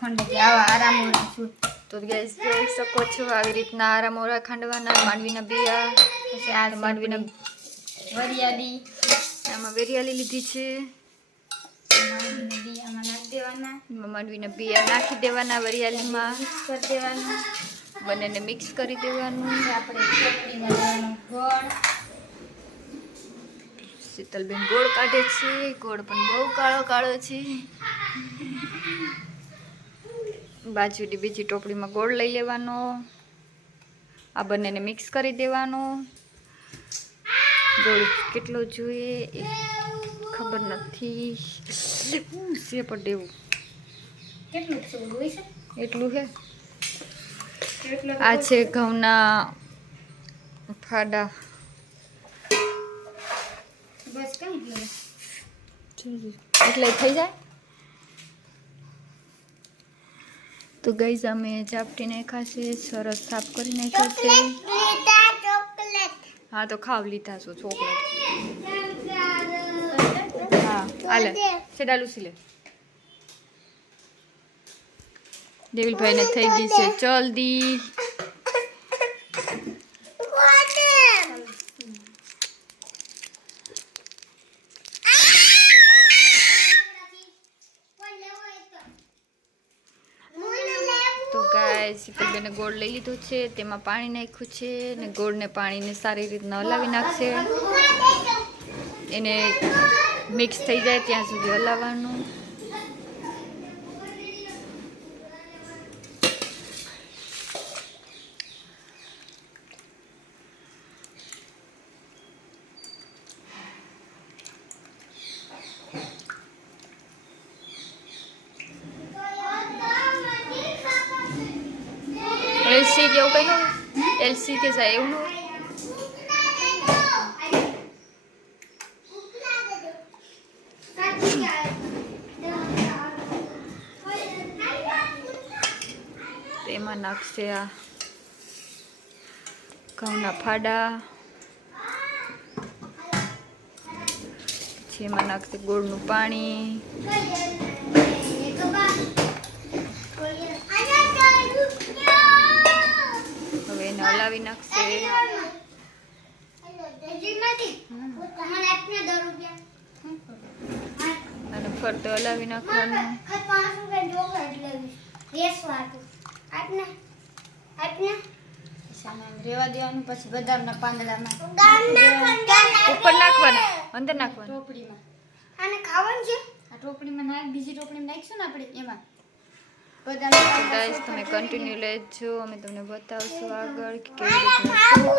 ખંડ આવા આરામોરા છું. તો ગેસ જોઈ શકો છો આવી રીતના આરામોરા ખાંડવાના. માંડવીના બિયા, પછી આ માંડવીના વરિયાળી આમાં વેરિયાળી લીધી છે. માંડવીના બિયામાં નાખી દેવાના, માંડવીના બિયા નાખી દેવાના વરિયાળીમાં, મિક્સ કરી દેવાનું. બંનેને મિક્સ કરી દેવાનું. આપણે ચોપડીમાં લેવાનો ગોળ. શીતલબેન ગોળ કાઢે છે. ગોળ પણ બહુ કાળો કાળો છે. બાજુની બીજી ટોપડીમાં ગોળ લઈ લેવાનો. આ બંનેને મિક્સ કરી દેવાનો. ગોળ કેટલો જોઈએ એ ખબર નથી. છે પણ દેવું કેટલું છે હોય છે એટલું છે. કેટલું આ છે ઘઉંના ફાડા. બસ કઈ ગયું એટલે થઈ જાય. તો ગઈઝ અમે ચાપટી નાખ્યા છે, સરસ સાફ કરી નાખ્યા છે. હા તો ખાવ લીધા છો ચોકલેટ. હા હાલે સેડાલું સિલે. દેવીલભાઈને થઈ ગઈ છે જલ્દી. તો ગાઈસ શીતલબેને ગોળ લઈ લીધો છે, તેમાં પાણી નાખ્યું છે અને ગોળને પાણીને સારી રીતના હલાવી નાખશે. એને મિક્સ થઈ જાય ત્યાં સુધી હલાવવાનું. એલસી કે એવું કઈ ન હોય. એલસી કે જાય એવું ન હોય. તેમાં નાખશે આ ઘઉંના ફાડા. પછી એમાં નાખશે ગોળનું પાણી. હવે એને હલાવી નાખશે અને ફરતો હલાવી નાખવાનું. રેવા દેવાનું. પછી બદામના પાંદડામાં ઉપર નાખવાના, અંદર નાખવાના. ટોપડીમાં આને ખાવાનું છે. આ ટોપડીમાં નાખ, બીજી ટોપડીમાં નાખશું ને આપણે એમાં બદામ. ગાઈસ તમે કન્ટિન્યુ લેજો, અમે તમને બતાવશું આગળ કે કેવી રીતના શું